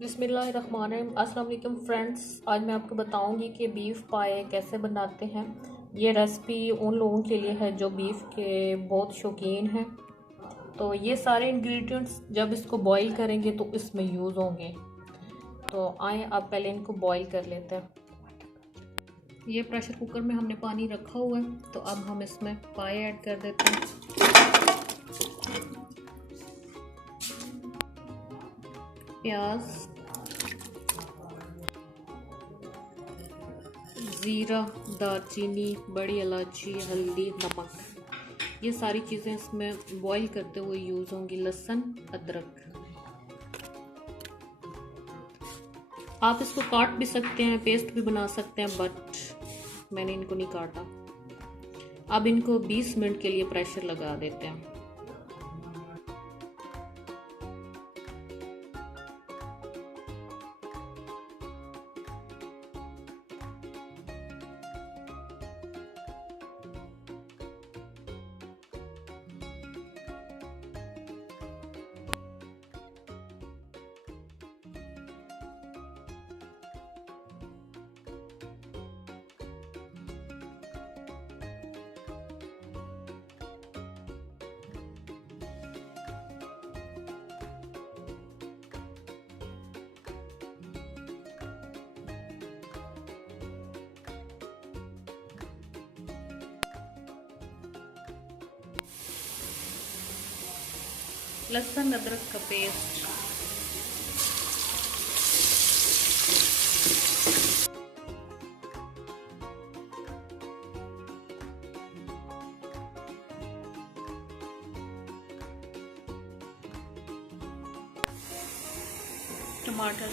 बिस्मिल्लाहिर्रहमानिर्रहीम। अस्सलाम वालेकुम फ्रेंड्स, आज मैं आपको बताऊंगी कि बीफ पाए कैसे बनाते हैं। ये रेसिपी उन लोगों के लिए है जो बीफ के बहुत शौकीन हैं। तो ये सारे इंग्रेडिएंट्स जब इसको बॉईल करेंगे तो इसमें यूज़ होंगे। तो आए अब पहले इनको बॉईल कर लेते हैं। ये प्रेशर कुकर में हमने पानी रखा हुआ है, तो अब हम इसमें पाए ऐड कर देते हैं। प्याज, ज़ीरा, दालचीनी, बड़ी इलायची, हल्दी, नमक, ये सारी चीज़ें इसमें बॉईल करते हुए यूज़ होंगी। लहसुन, अदरक। आप इसको काट भी सकते हैं, पेस्ट भी बना सकते हैं, बट मैंने इनको नहीं काटा। अब इनको 20 मिनट के लिए प्रेशर लगा देते हैं। लहसुन अदरक का पेस्ट, टमाटर,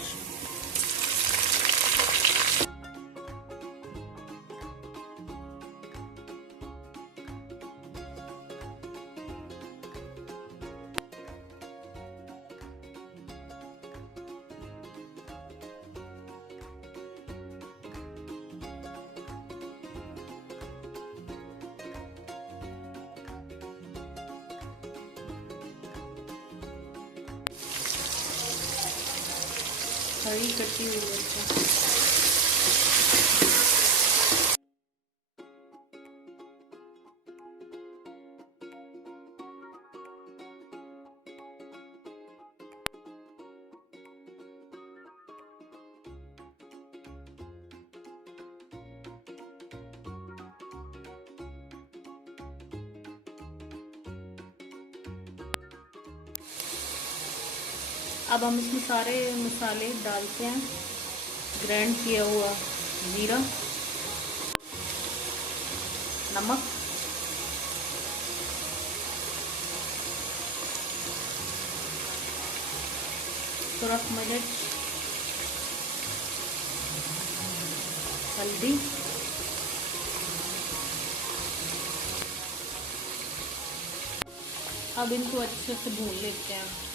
हरी कटी हुई मिर्च, अब हम इसमें सारे मसाले डालते हैं। ग्राइंड किया हुआ जीरा, नमक, सुरख मिर्च, हल्दी, अब इनको अच्छे से भून लेते हैं।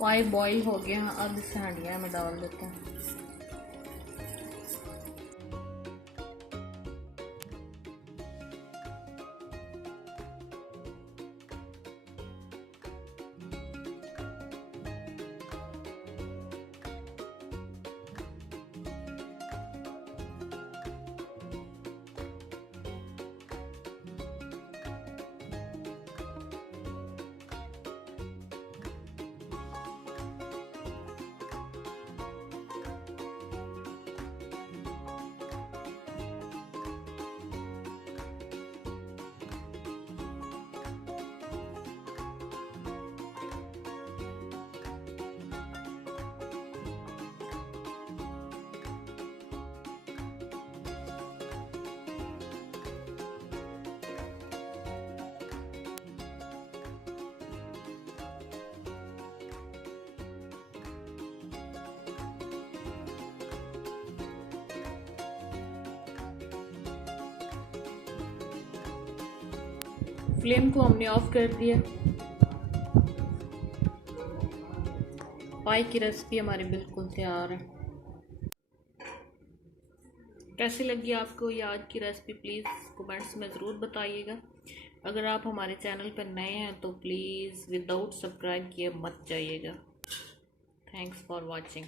पाए बॉईल हो गया, अब इसे हंडिया में डाल देते हैं। फ्लेम को हमने ऑफ कर दिया। पाई की रेसिपी हमारी बिल्कुल तैयार है। कैसी लगी आपको ये आज की रेसिपी, प्लीज़ कमेंट्स में ज़रूर बताइएगा। अगर आप हमारे चैनल पर नए हैं तो प्लीज़ विदाउट सब्सक्राइब किए मत जाइएगा। Thanks for watching.